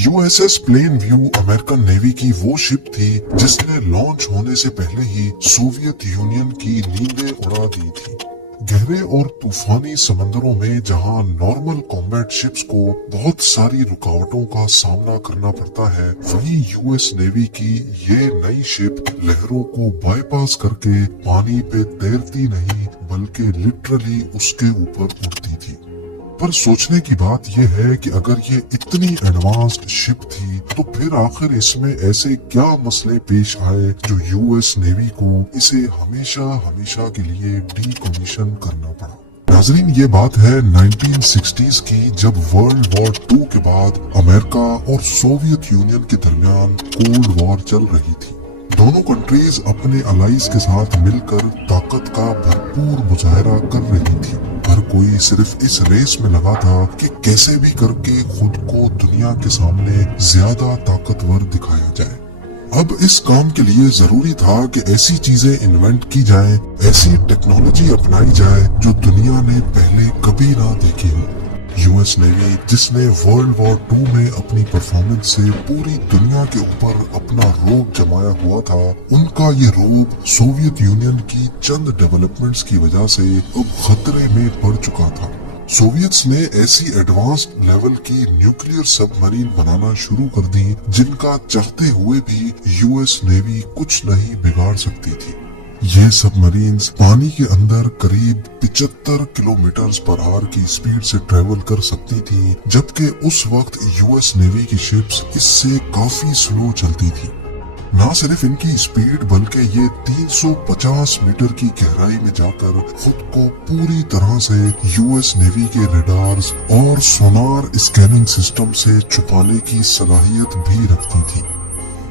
USS plane view American navy की वो ship थी जिसने लॉन्च होने से पहले ही सोवियत यूनियन की नींदें उड़ा दी थी। गहरे और तूफानी समंदरों में जहां नॉर्मल कॉम्बैट शिप्स को बहुत सारी रुकावटों का सामना करना पड़ता है, वहीं यूएस नेवी की ये नई शिप लहरों को बाईपास करके पानी पे तैरती नहीं बल्कि लिटरली उसके ऊपर उड़ती थी। पर सोचने की बात यह है कि अगर ये इतनी एडवांस्ड शिप थी तो फिर आखिर इसमें ऐसे क्या मसले पेश आए जो यूएस नेवी को इसे हमेशा हमेशा के लिए डीकमीशन करना पड़ा। नाजरीन, ये बात है 1960s की, जब वर्ल्ड वॉर 2 के बाद अमेरिका और सोवियत यूनियन के दरमियान कोल्ड वॉर चल रही थी। दोनों कंट्रीज अपने अलाइज के साथ मिलकर ताकत का भरपूर मुजाहरा कर रही थी। हर कोई सिर्फ इस रेस में लगा था कि कैसे भी करके खुद को दुनिया के सामने ज्यादा ताकतवर दिखाया जाए। अब इस काम के लिए जरूरी था कि ऐसी चीजें इन्वेंट की जाएं, ऐसी टेक्नोलॉजी अपनाई जाए जो दुनिया ने पहले कभी ना देखी हो। यूएस नेवी, जिसने वर्ल्ड वॉर 2 में अपनी परफॉर्मेंस से पूरी दुनिया के ऊपर अपना रोब जमाया हुआ था, उनका ये रोब सोवियत यूनियन की चंद डेवलपमेंट्स की वजह से अब खतरे में पड़ चुका था। सोवियट्स ने ऐसी एडवांस्ड लेवल की न्यूक्लियर सबमरीन बनाना शुरू कर दी जिनका चाहते हुए भी यूएस नेवी कुछ नहीं बिगाड़ सकती थी। ये सबमरीन्स पानी के अंदर करीब 75 किलोमीटर पर आवर की स्पीड से ट्रेवल कर सकती थी, जबकि उस वक्त यूएस नेवी की शिप्स इससे काफी स्लो चलती थी। न सिर्फ इनकी स्पीड बल्कि ये 350 मीटर की गहराई में जाकर खुद को पूरी तरह से यूएस नेवी के रडार्स और सोनार स्कैनिंग सिस्टम से छुपाने की सलाहियत भी रखती थी।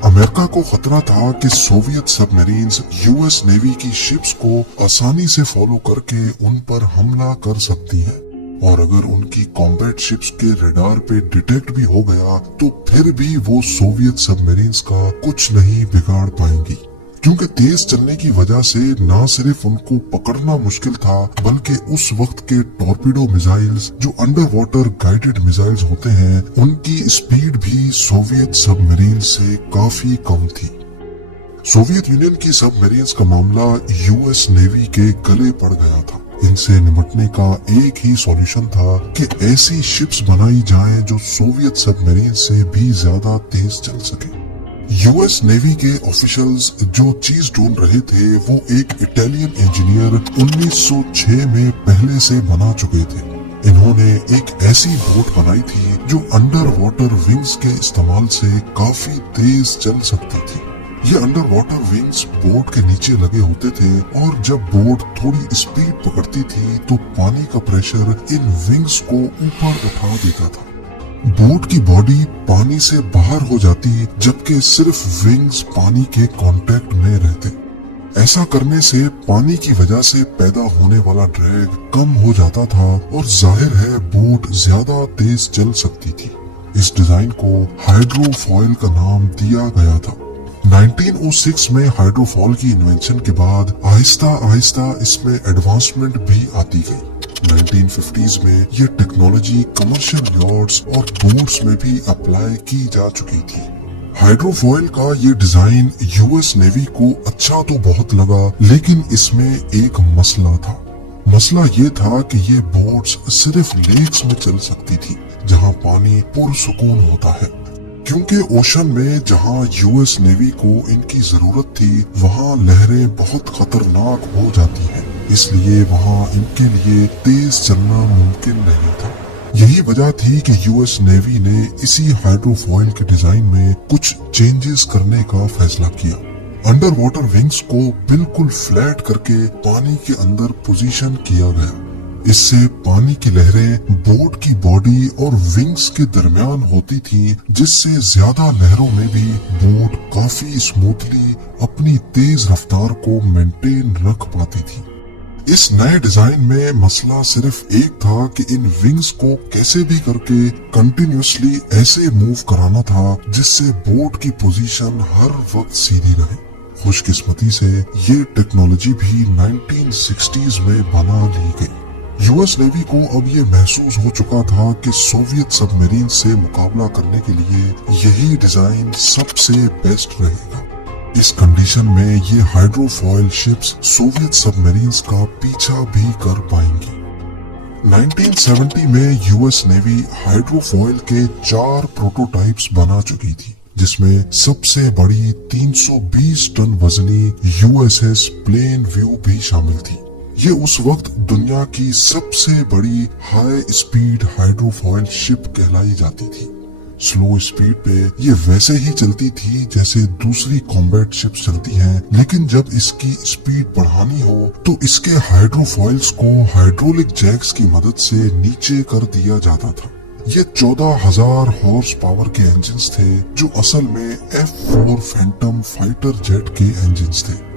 अमेरिका को खतरा था कि सोवियत सबमरीन्स यूएस नेवी की शिप्स को आसानी से फॉलो करके उन पर हमला कर सकती हैं, और अगर उनकी कॉम्बैट शिप्स के रडार पे डिटेक्ट भी हो गया तो फिर भी वो सोवियत सबमरीन्स का कुछ नहीं बिगाड़ पाएंगी, क्योंकि तेज चलने की वजह से न सिर्फ उनको पकड़ना मुश्किल था बल्कि उस वक्त के टॉर्पीडो मिसाइल्स जो अंडर वाटर गाइडेड मिसाइल्स होते हैं, उनकी स्पीड भी सोवियत सबमरीन से काफी कम थी। सोवियत यूनियन की सबमरीन्स का मामला यूएस नेवी के गले पड़ गया था। इनसे निपटने का एक ही सॉल्यूशन था कि ऐसी शिप्स बनाई जाएं जो सोवियत सबमरीन से भी ज्यादा तेज चल सके। यूएस नेवी के ऑफिशियल्स जो चीज ढूंढ रहे थे वो एक इटालियन इंजीनियर 1906 में पहले से बना चुके थे। इन्होंने एक ऐसी बोट बनाई थी जो अंडर वाटर विंग्स के इस्तेमाल से काफी तेज चल सकती थी। ये अंडर वाटर विंग्स बोट के नीचे लगे होते थे और जब बोट थोड़ी स्पीड पकड़ती थी तो पानी का प्रेशर इन विंग्स को ऊपर उठा देता था। बोट की बॉडी पानी से बाहर हो जाती जबकि सिर्फ विंग्स पानी के कांटेक्ट में रहते। ऐसा करने से पानी की वजह से पैदा होने वाला ड्रैग कम हो जाता था और जाहिर है बोट ज्यादा तेज चल सकती थी। इस डिजाइन को हाइड्रोफॉइल का नाम दिया गया था। 1906 में हाइड्रोफॉइल की इन्वेंशन के बाद आहिस्ता आहिस्ता इसमें एडवांसमेंट भी आती गई। 1950s में ये टेक्नोलॉजी कमर्शियल यार्ड्स और बोट्स में भी अप्लाई की जा चुकी थी। हाइड्रोफॉइल का ये डिजाइन यूएस नेवी को अच्छा तो बहुत लगा, लेकिन इसमें एक मसला था। मसला ये था कि ये बोट्स सिर्फ लेक्स में चल सकती थी जहां पानी पुरसुकून होता है, क्योंकि ओशन में जहां यूएस नेवी को इनकी जरूरत थी वहां लहरें बहुत खतरनाक हो जाती हैं, इसलिए वहां इनके लिए तेज चलना मुमकिन नहीं था। यही वजह थी कि यूएस नेवी ने इसी हाइड्रोफॉइल के डिजाइन में कुछ चेंजेस करने का फैसला किया। अंडर वाटर विंग्स को बिल्कुल फ्लैट करके पानी के अंदर पोजीशन किया गया। इससे पानी की लहरें बोट की बॉडी और विंग्स के दरमियान होती थी, जिससे ज्यादा लहरों में भी बोट काफी स्मूथली अपनी तेज रफ्तार को मेंटेन रख पाती थी। इस नए डिजाइन में मसला सिर्फ एक था कि इन विंग्स को कैसे भी करके कंटिन्यूसली ऐसे मूव कराना था जिससे बोट की पोजीशन हर वक्त सीधी रहे। खुशकिस्मती से ये टेक्नोलॉजी भी 1960s में बना ली गई। यूएस नेवी को अब ये महसूस हो चुका था कि सोवियत सबमरीन से मुकाबला करने के लिए यही डिजाइन सबसे बेस्ट रहेगा। इस कंडीशन में ये हाइड्रोफॉयल शिप्स सोवियत सबमरीन्स का पीछा भी कर पाएंगी। 1970 में यूएस नेवी हाइड्रोफॉयल के 4 प्रोटोटाइप्स बना चुकी थी, जिसमें सबसे बड़ी 320 टन वजनी यूएसएस प्लेन व्यू भी शामिल थी। ये उस वक्त दुनिया की सबसे बड़ी हाई स्पीड हाइड्रोफॉयल शिप कहलाई जाती थी। स्लो स्पीड पे ये वैसे ही चलती थी जैसे दूसरी कॉम्बैट शिप्स चलती हैं, लेकिन जब इसकी स्पीड बढ़ानी हो तो इसके हाइड्रोफॉइल्स को हाइड्रोलिक जैक्स की मदद से नीचे कर दिया जाता था। ये 14,000 हॉर्स पावर के इंजन्स थे, जो असल में F4 फैंटम फाइटर जेट के इंजन्स थे।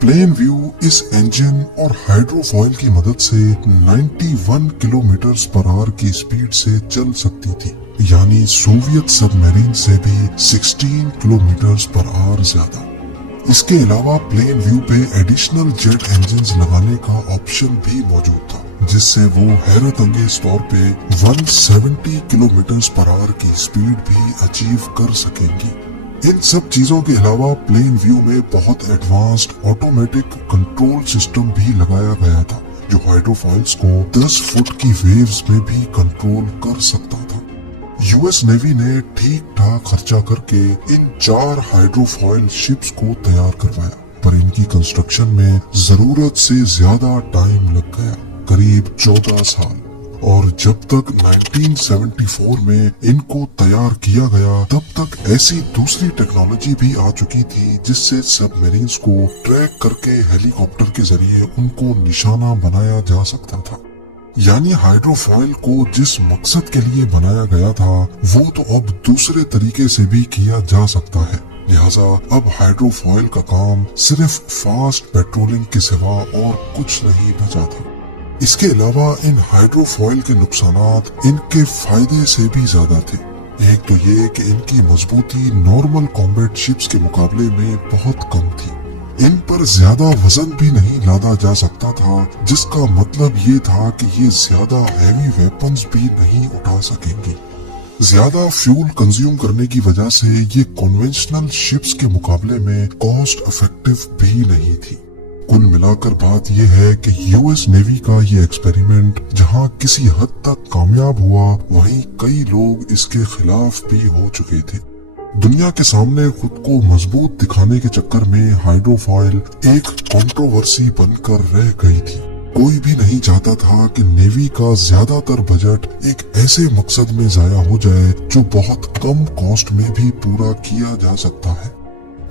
प्लेन व्यू इस इंजन और हाइड्रोफॉइल की मदद से 91 किलोमीटर पर आवर की स्पीड से चल सकती थी, यानी सोवियत सबमरीन से भी 16 किलोमीटर पर आवर ज्यादा। इसके अलावा प्लेन व्यू पे एडिशनल जेट इंजन्स लगाने का ऑप्शन भी मौजूद था, जिससे वो हैरत अंगेज तौर पे 170 किलोमीटर पर आवर की स्पीड भी अचीव कर सकेंगी। इन सब चीजों के अलावा प्लेन व्यू में बहुत एडवांस्ड ऑटोमेटिक कंट्रोल सिस्टम भी लगाया गया था, जो हाइड्रोफॉइल्स को 10 फुट की वेव्स में भी कंट्रोल कर सकता था। यूएस नेवी ने ठीक ठाक खर्चा करके इन 4 हाइड्रोफॉइल शिप्स को तैयार करवाया, पर इनकी कंस्ट्रक्शन में जरूरत से ज्यादा टाइम लग गया, करीब 14 साल। और जब तक 1974 में इनको तैयार किया गया, तब तक ऐसी दूसरी टेक्नोलॉजी भी आ चुकी थी जिससे सबमरीन्स को ट्रैक करके हेलीकॉप्टर के जरिए उनको निशाना बनाया जा सकता था। यानी हाइड्रोफॉइल को जिस मकसद के लिए बनाया गया था, वो तो अब दूसरे तरीके से भी किया जा सकता है। लिहाजा अब हाइड्रोफॉइल का काम सिर्फ फास्ट पेट्रोलिंग के सिवा और कुछ नहीं बचा था। इसके अलावा इन हाइड्रोफॉइल के नुकसानात इनके फायदे से भी ज्यादा थे। एक तो ये कि इनकी मजबूती नॉर्मल कॉम्बैट शिप्स के मुकाबले में बहुत कम थी। इन पर ज्यादा वजन भी नहीं लादा जा सकता था, जिसका मतलब ये था कि ये ज्यादा हैवी वेपन्स भी नहीं उठा सकेंगे। ज्यादा फ्यूल कंज्यूम करने की वजह से ये कन्वेंशनल शिप्स के मुकाबले में कॉस्ट इफेक्टिव भी नहीं थी। कुल मिलाकर बात यह है कि यूएस नेवी का ये एक्सपेरिमेंट जहां किसी हद तक कामयाब हुआ, वहीं कई लोग इसके खिलाफ भी हो चुके थे। दुनिया के सामने खुद को मजबूत दिखाने के चक्कर में हाइड्रोफॉइल एक कंट्रोवर्सी बनकर रह गई थी। कोई भी नहीं चाहता था कि नेवी का ज्यादातर बजट एक ऐसे मकसद में जाया हो जाए जो बहुत कम कॉस्ट में भी पूरा किया जा सकता है।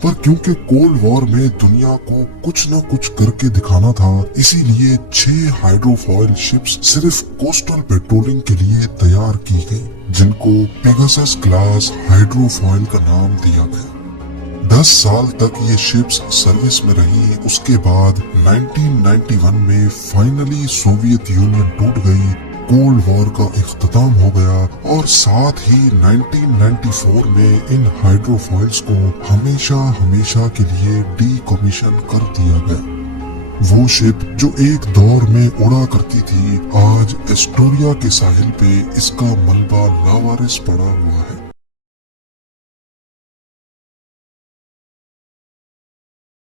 पर क्योंकि कोल्ड वॉर में दुनिया को कुछ न कुछ करके दिखाना था, इसीलिए 6 हाइड्रोफॉइल शिप्स सिर्फ कोस्टल पेट्रोलिंग के लिए तैयार की गई, जिनको पेगासस क्लास हाइड्रोफॉइल का नाम दिया गया। 10 साल तक ये शिप्स सर्विस में रही। उसके बाद 1991 में फाइनली सोवियत यूनियन टूट गई, कोल्ड वॉर का इख्तिताम हो गया और साथ ही 1994 में इन हाइड्रोफॉइल्स को हमेशा के लिए डीकमीशन कर दिया गया। वो शिप जो एक दौर में उड़ा करती थी, आज एस्टोरिया के साहिल पे इसका मलबा लावारिस पड़ा हुआ है।